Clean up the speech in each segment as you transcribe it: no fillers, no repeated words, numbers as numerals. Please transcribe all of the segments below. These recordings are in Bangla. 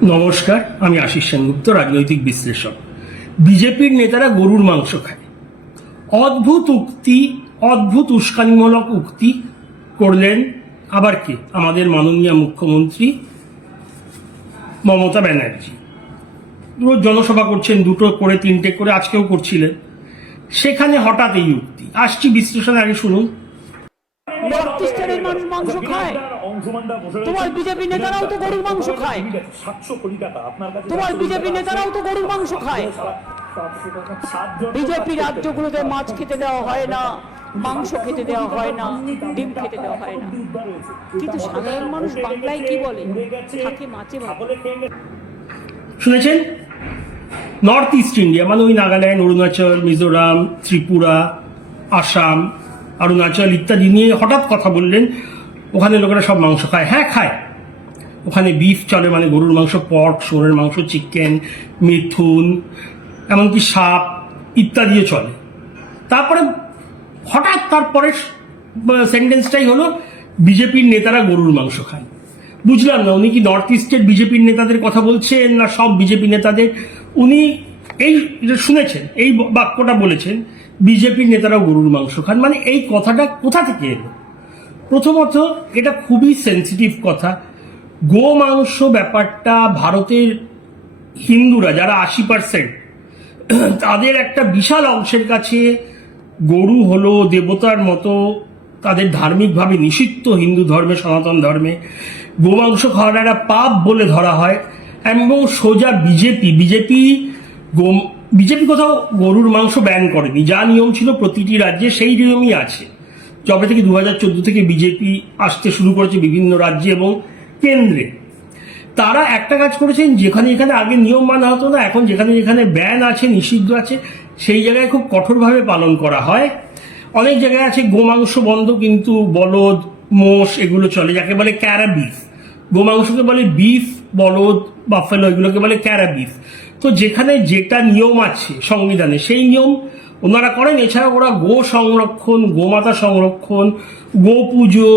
নমস্কার, আমি আশিস সেনগুপ্ত, রাজনৈতিক বিশ্লেষক। বিজেপির নেতারা গরুর মাংস খায়, অদ্ভুত উক্তি, অদ্ভুত উস্কানিমূলক উক্তি করলেন আবার কে? আমাদের মাননীয় মুখ্যমন্ত্রী মমতা ব্যানার্জি। রোজ জনসভা করছেন, দুটো করে তিনটে করে, আজকেও করছিলেন। সেখানে হঠাৎ এই উক্তি। আসছি বিশ্লেষণে, আগে শুনুন। নর্থ ইস্টার্নের মানুষ মাংস খায়, তোমার বিজেপি নেতারাও তো গরুর মাংস খায়, তোমার বিজেপি নেতারাও তো গরুর মাংস খায়। বিজেপি রাজ্যগুলোতে মাছ খেতে দেওয়া হয় না, মাংস খেতে দেওয়া হয় না, ডিম খেতে দেওয়া হয় না, কিন্তু সাধারণ মানুষ বাংলায় কি বলে? থাকে মাছে ভাতে। শুনেছেন? নর্থ ইস্ট ইন্ডিয়া মানে ওই নাগাল্যান্ড, অরুণাচল, মিজোরাম, ত্রিপুরা, আসাম, অরুণাচল ইত্যাদি নিয়ে হঠাৎ কথা বললেন। ওখানে লোকেরা সব মাংস খায়। হ্যাঁ, খায়। ওখানে বিফ চলে, মানে গরুর মাংস, পর্ক, শুয়োরের মাংস, চিকেন, মিথুন, এমনকি সাপ ইত্যাদিও চলে। তারপরে হঠাৎ তারপরে সেন্টেন্সটাই হলো বিজেপির নেতারা গরুর মাংস খায়। বুঝলাম না, উনি কি নর্থ ইস্টের বিজেপির নেতাদের কথা বলছেন না সব বিজেপি নেতাদের? উনি এই শুনেছেন, এই বাক্যটা বলেছেন, বিজেপির নেতারাও গরুর মাংস খান, মানে এই কথাটা কোথা থেকে এলো? প্রথমত, এটা খুবই সেন্সিটিভ কথা। গো মাংস ব্যাপারটা ভারতের হিন্দুরা যারা 80%, তাদের একটা বিশাল অংশের কাছে গরু হলো দেবতার মতো, তাদের ধার্মিকভাবে নিষিদ্ধ। হিন্দু ধর্মে, সনাতন ধর্মে গোমাংস খাওয়াটা একটা পাপ বলে ধরা হয়। এবং সোজা বিজেপি কোথাও গরুর মাংস ব্যান করেনি। যা নিয়ম ছিল প্রতিটি রাজ্যে সেই নিয়মই আছে। যবে থেকে 2014 থেকে বিজেপি আসতে শুরু করেছে বিভিন্ন রাজ্যে এবং কেন্দ্রে, তারা একটা কাজ করেছেন, যেখানে যেখানে আগে নিয়ম মানা হতো না, এখন যেখানে যেখানে ব্যান আছে, নিষিদ্ধ আছে, সেই জায়গায় খুব কঠোরভাবে পালন করা হয়। অনেক জায়গায় আছে গোমাংস বন্ধ, কিন্তু বলদ, মোষ এগুলো চলে, যাকে বলে ক্যারা বিফ। গোমাংসকে বলে বিফ, বলদ, বাফেলো এগুলোকে বলে ক্যারা বিফ। তো যেখানে যেটা নিয়ম আছে সংবিধানে, সেই নিয়ম ওনারা করেন। এছাড়া ওরা গো সংরক্ষণ, গোমাতা সংরক্ষণ, গো পুজো,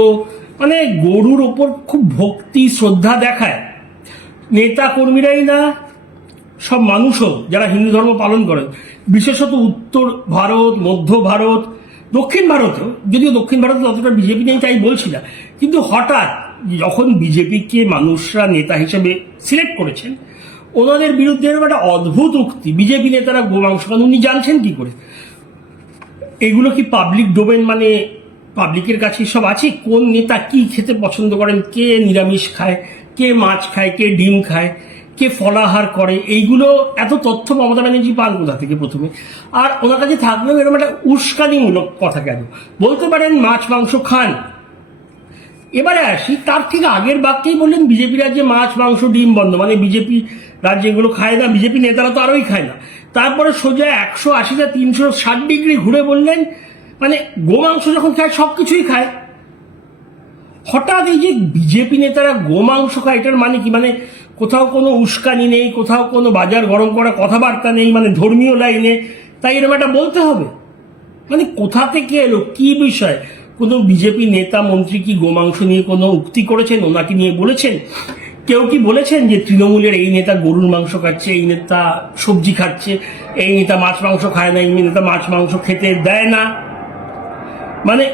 মানে গরুর ওপর খুব ভক্তি শ্রদ্ধা দেখায়। নেতা কর্মীরাই না, সব মানুষও যারা হিন্দু ধর্ম পালন করেন, বিশেষত উত্তর ভারত, মধ্য ভারত, দক্ষিণ ভারতেও, যদিও দক্ষিণ ভারতে ততটা বিজেপি নেই তাই বলছি না, কিন্তু হঠাৎ যখন বিজেপিকে মানুষরা নেতা হিসেবে সিলেক্ট করেছেন, ওনাদের বিরুদ্ধে এরকম একটা অদ্ভুত উক্তি, বিজেপি নেতারা গোমাংস খান। উনি জানছেন কি করে? এগুলো কি পাবলিক ডোমেন, মানে পাবলিকের কাছে সব আছে? কোন নেতা কি খেতে পছন্দ করেন, কে নিরামিষ খায়, কে মাছ খায়, কে ডিম খায়, কে ফলাহার করে, এইগুলো এত তথ্য মমতা ব্যানার্জি পান কোথা থেকে প্রথমে? আর ওনার কাছে থাকলেও এরকম একটা উস্কানিমূলক কথা কেন? বলতে পারেন মাছ মাংস খান। এবারে আসি, তার থেকে আগের বাক্যেই বললেন বিজেপি রাজ্যে মাছ মাংস ডিম বন্ধ, মানে বিজেপি রাজ্যে এগুলো খায় না, বিজেপি নেতারা তো আরোই খায় না। তারপরে সোজা 180টা 360 ডিগ্রি ঘুরে বললেন মানে গোমাংস যখন খায় সব কিছুই খায়। হঠাৎ এই যে বিজেপি নেতারা গোমাংস খায়, এটার মানে কি? মানে কোথাও কোনো উস্কানি নেই, কোথাও কোনো বাজার গরম করা কথাবার্তা নেই, মানে ধর্মীয় লাইনে, তাই এরকম একটা বলতে হবে? মানে কোথা থেকে এলো, কি বিষয়? কোনো বিজেপি নেতা মন্ত্রী কি গোমাংস নিয়ে কোনো উক্তি করেছেন, ওনাকে নিয়ে বলেছেন? কেউ কি বলেছেন যে তৃণমূলের এই নেতা গরুর মাংস খাচ্ছে, এই নেতা সবজি খাচ্ছে, এই নেতা মাছ মাংস খায় না, এই নেতা মাছ মাংস খেতে দেয় না? মানে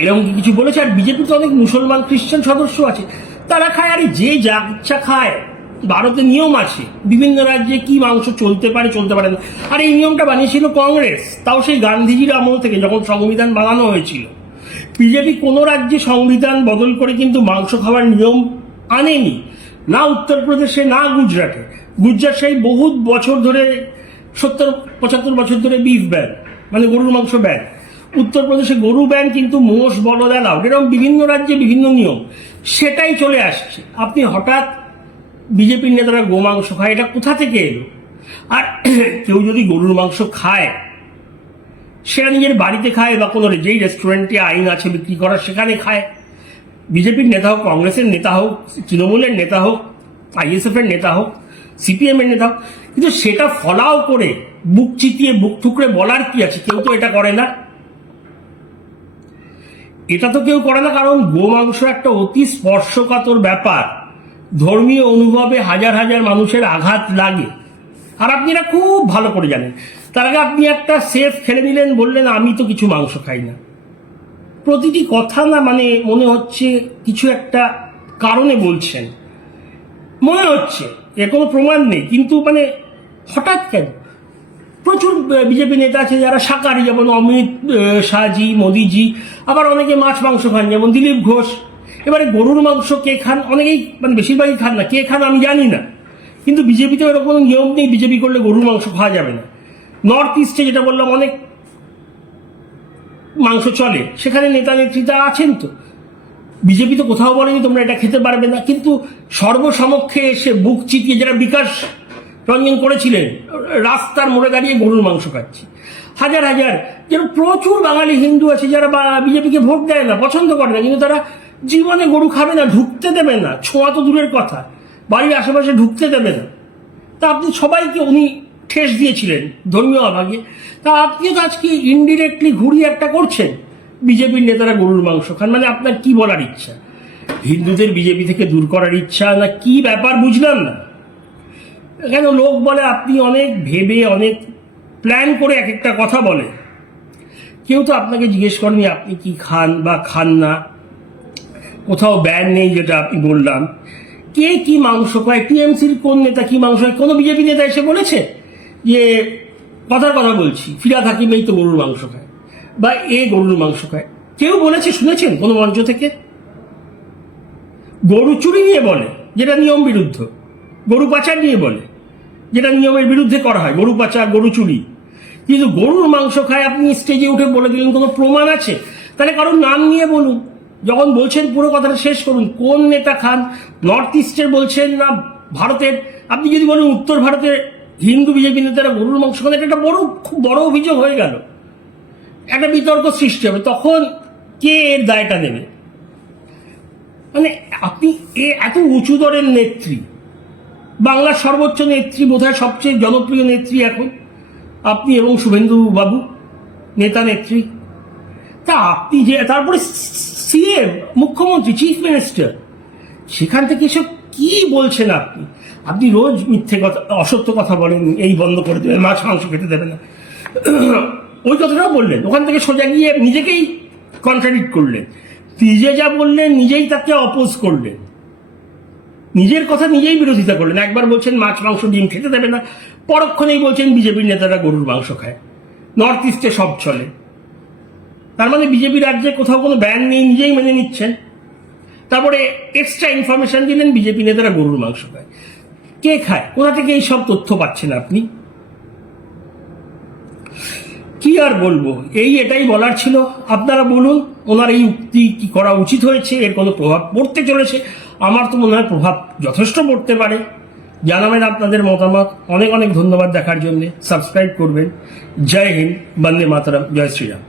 এরকম কি কিছু বলেছে? আর বিজেপিতে অনেক মুসলমান খ্রিস্টান সদস্য আছে, তারা খায়। আরে যে যা ইচ্ছা খায়, ভারতে নিয়ম আছে, বিভিন্ন রাজ্যে কি মাংস চলতে পারে, চলতে পারে না। আর এই নিয়মটা বানিয়েছিল কংগ্রেস, তাও সেই গান্ধীজির আমল থেকে, যখন সংবিধান বানানো হয়েছিল। বিজেপি কোনো রাজ্যে সংবিধান বদল করে কিন্তু মাংস খাওয়ার নিয়ম আনেনি, না উত্তরপ্রদেশে, না গুজরাটে। গুজরাট সেই বহু বছর ধরে, 70-75 বছর ধরে বিফ ব্যান, মানে গরুর মাংস ব্যান। উত্তরপ্রদেশে গরু ব্যান, কিন্তু মোষ, বলদ অ্যালাউড। এরকম বিভিন্ন রাজ্যে বিভিন্ন নিয়ম, সেটাই চলে আসছে। আপনি হঠাৎ বিজেপির নেতারা গোমাংস খায়, এটা কোথা থেকে এলো? আর কেউ যদি গরুর মাংস খায়, সেটা নিজের বাড়িতে খায় বা কোনো যেই রেস্টুরেন্টে আইন আছে বিক্রি করার, সেখানে খায়। বিজেপির নেতা হোক, কংগ্রেসের নেতা হোক, তৃণমূলের নেতা হোক, আইএসএফ এর নেতা হোক, সিপিএম এর নেতা হোক, কিন্তু সেটা ফলাও করে বুক চিতিয়ে বুক ঠুকরে বলার কি আছে? কেউ তো এটা করে না। এটা তো কেউ করে না, কারণ গোমাংস একটা অতি স্পর্শকাতর ব্যাপার। ধর্মীয় অনুভবে হাজার হাজার মানুষের আঘাত লাগে, আর আপনি এটা খুব ভালো করে জানেন। তার আগে আপনি একটা সেফ খেলে নিলেন, বললেন আমি তো কিছু মাংস খাই না। প্রতিটি কথা না মানে মনে হচ্ছে কিছু একটা কারণে বলছেন, মনে হচ্ছে, এর কোনো প্রমাণ নেই, কিন্তু মানে হঠাৎ কেন? প্রচুর বিজেপি নেতা আছে যারা শাকাহারী, যেমন অমিত শাহজি, মোদিজি, আবার অনেকে মাছ মাংস খান, যেমন দিলীপ ঘোষ। এবারে গরুর মাংস কে খান? অনেকেই, মানে বেশিরভাগই খান না। কে খান আমি জানি না, কিন্তু বিজেপিতে এরকম নিয়ম নেই বিজেপি করলে গরুর মাংস খাওয়া যাবে না। নর্থ ইস্টে যেটা বললাম অনেক মাংস চলে, সেখানে নেতা নেত্রীরা আছেন। তো বিজেপি তো কোথাও বলেনি তোমরা এটা খেতে পারবে না, কিন্তু সর্বসমক্ষে এসে বুক চিতিয়ে যারা বিকাশ রঞ্জন করেছিলেন, রাস্তার মোড়ে দাঁড়িয়ে গরুর মাংস খাচ্ছি হাজার হাজার। যেন প্রচুর বাঙালি হিন্দু আছে যারা বিজেপিকে ভোট দেয় না, পছন্দ করে না, কিন্তু তারা জীবনে গরু খাবে না, ঢুকতে দেবে না, ছোঁয়া তো দূরের কথা, বাড়ির আশেপাশে ঢুকতে দেবে না। তা আপনি সবাইকে উনি ঠেস দিয়েছিলেন ধর্মীয় অভাগে, তা আপনি তো আজকে ইনডিরেক্টলি ঘুরিয়ে একটা করছেন বিজেপির নেতারা গরুর মাংস খান। মানে আপনার কি বলার ইচ্ছা? হিন্দুদের বিজেপি থেকে দূর করার ইচ্ছা, না কি ব্যাপার বুঝলাম না। কেন লোক বলে আপনি অনেক ভেবে অনেক প্ল্যান করে এক একটা কথা বলে। কেউ তো আপনাকে জিজ্ঞেস করেনি আপনি কি খান বা খান না, কোথাও ব্যান নেই যেটা আপনি বললাম। কে কি মাংস খায়, টিএমসির কোন নেতা কি মাংস খায়? কোনো বিজেপি নেতা এসে বলেছে যে কথার কথা বলছি ফিরাদ হাকিম এই তো গরুর মাংস খায় বা এ গরুর মাংস খায়? কেউ বলেছে শুনেছেন কোনো মঞ্চ থেকে? গরু চুরি নিয়ে বলে, যেটা নিয়ম বিরুদ্ধ। গরু পাচার নিয়ে বলে, যেটা নিয়মের বিরুদ্ধে করা হয়, গরু পাচার, গরু চুরি। কিন্তু গরুর মাংস খায় আপনি স্টেজে উঠে বলে দিলেন, কোনো প্রমাণ আছে? তাহলে কারোর নাম নিয়ে বলুন। যখন বলছেন পুরো কথাটা শেষ করুন। কোন নেতা খান? নর্থ ইস্টের বলছেন না ভারতের? আপনি যদি বলেন উত্তর ভারতের হিন্দু বিজেপি নেতারা গরুর মাংস খান, এটা একটা খুব বড় অভিযোগ হয়ে গেল, একটা বিতর্ক সৃষ্টি হবে। তখন কে এর দায়টা নেবে? মানে আপনি এত উঁচু দরের নেত্রী, বাংলার সর্বোচ্চ নেত্রী, বোধহয় সবচেয়ে জনপ্রিয় নেত্রী এখন আপনি এবং শুভেন্দু বাবু, নেতা নেত্রী। তা আপনি যে তারপরে সিএম, মুখ্যমন্ত্রী, চিফ মিনিস্টার, সেখান থেকে এসব কি বলছেন আপনি? আপনি রোজ মিথ্যে কথা, অসত্য কথা বলেন, এই বন্ধ করে দেবেন, মাছ মাংস খেতে দেবে না, ওই কথাটাও বললেন। ওখান থেকে সোজা গিয়ে নিজেকেই কন্ট্রাডিক্ট করলেন। নিজে যা বললেন নিজেই তাকে অপোজ করলেন, নিজের কথা নিজেই বিরোধিতা করলেন। একবার বলছেন মাছ মাংস ডিম খেতে দেবে না, পরক্ষণেই বলছেন বিজেপির নেতারা গরুর মাংস খায়, নর্থ ইস্টে সব চলে। তার মানে বিজেপি রাজ্যে কোথাও কোনো ব্যান নেই, নিজেই মেনে নিচ্ছেন। তারপরে এক্সট্রা ইনফরমেশন দিলেন বিজেপি নেতারা গরুর মাংস খায়। কে খায়? কোথা থেকে এই সব তথ্য পাচ্ছেন আপনি? কি আর বলবো, এটাই বলার ছিল। আপনারা বলুন ওনার এই উক্তি কি করা উচিত হয়েছে? এর কোনো প্রভাব পড়তে চলেছে? আমার তো মনে হয় প্রভাব যথেষ্ট পড়তে পারে। জানাবেন আপনাদের মতামত। অনেক অনেক ধন্যবাদ দেখার জন্য। সাবস্ক্রাইব করবেন। জয় হিন্দ, বন্দে মাতরম, জয় শ্রীরাম।